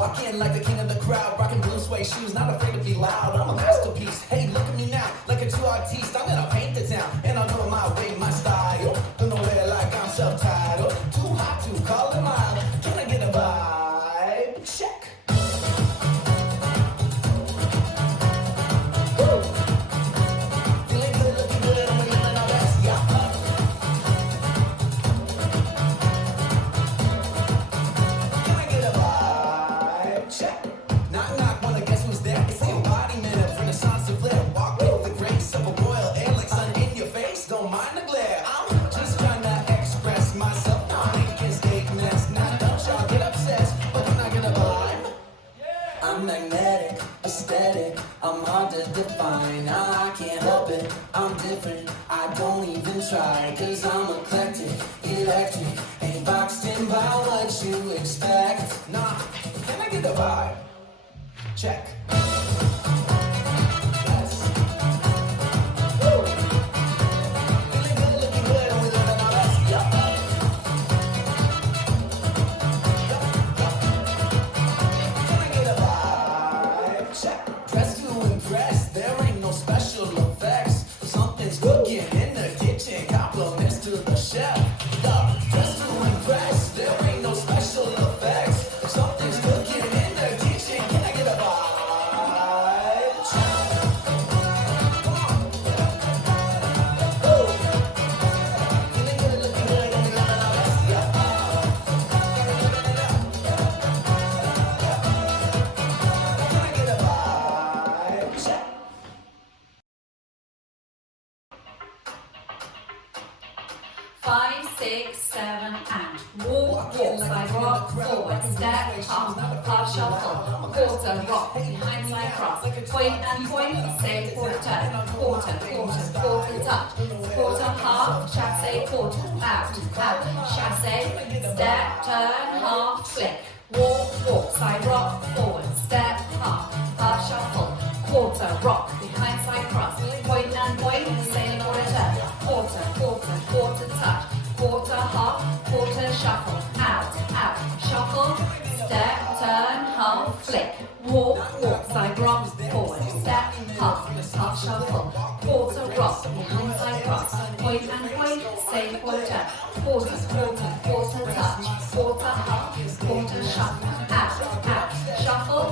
Walk in like the king of the crowd, rocking blue suede shoes, not afraid to be loud. I'm a masterpiece. Hey, look at me now, like a true artiste. I'm gonna paint the town, and I'll do it my way, my style. Don't know where like I'm self-titled. Too hot to call it mine. Can I get a vibe? Check. Woo. Feeling good, looking good, and we're living our best. Yeah. Can I get a vibe? Check. Knock, knock, wanna guess who's there? It's the embodiment of Renaissance and flair. Walk with the grace of a royal air, like sun in your face. Don't mind the glare. I'm just trying to express myself. Not making statements. Not don't y'all get obsessed, but can I get a vibe? I'm magnetic, aesthetic. I'm hard to define. I can't help it. I'm different. I don't even try. Cause I'm eclectic, electric. Ain't boxed in by what you expect. Nah, can I get a vibe? Check. Yes. Woo. Feeling good, looking good, and we living our best. Yup. Can I get a vibe? Check. Dressed to impress, there ain't no special effects. Something's cooking in the kitchen, compliments to the chef. Dressed to impress, there ain't no special effects. Something's cooking in the kitchen. Can I get a vibe? Come on. Woo. Feeling good, looking good, and we living our best. Yeah. Can I get a vibe? Check. 5, 6, 7, and walk, side rock, forward, step, half shuffle, quarter rock, behind side cross, point and point, stay quarter, quarter, quarter, quarter touch, quarter half, chassé, quarter, out, chassé, step, turn, half, flick, walk, side rock, forward, step, half shuffle, quarter rock, behind side cross, point and point, stay quarter, quarter, quarter touch, quarter half, quarter shuffle, out, shuffle, step, turn, half, flick, walk, side rock, forward, step, half shuffle, quarter rock, behind side cross, point and point, stay quarter, quarter, quarter, quarter touch, quarter half, quarter shuffle, out, shuffle,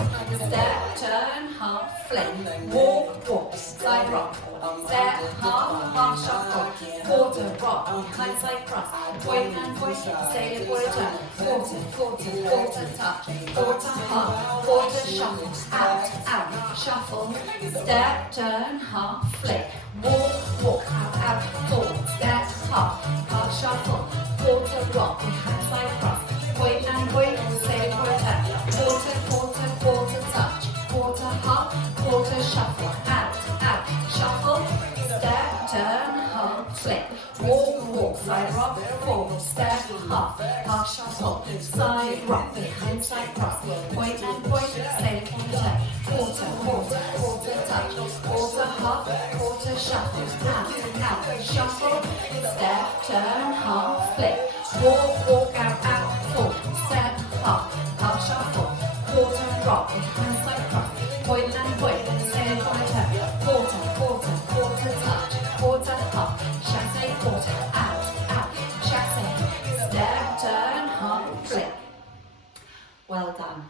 step, turn, half, flick, walk, side rock, step, half shuffle, quarter rock, behind side cross, point and point, stay quarter, quarter, quarter, quarter touch, quarter half, quarter shuffle, out, shuffle, step, turn, half, flick, walk, out, forward, step, half shuffle, quarter rock, behind side cross, point and point, stay quarter, quarter, quarter, quarter touch, quarter half, quarter shuffle, out, shuffle, step, turn, half, flick, walk, side rock, forward, step, half shuffle, side rock, behind side cross, point and point, stay quarter, quarter, quarter, quarter touch, quarter half, quarter shuffle, out, shuffle, step, turn, half, flick, walk, out, forward, step, half shuffle, quarter rock, behind side cross, point and point, stay quarter, quarter, quarter, quarter touch, quarter half, chassé, quarter, out, chassé, step, turn, half, flick. Well done.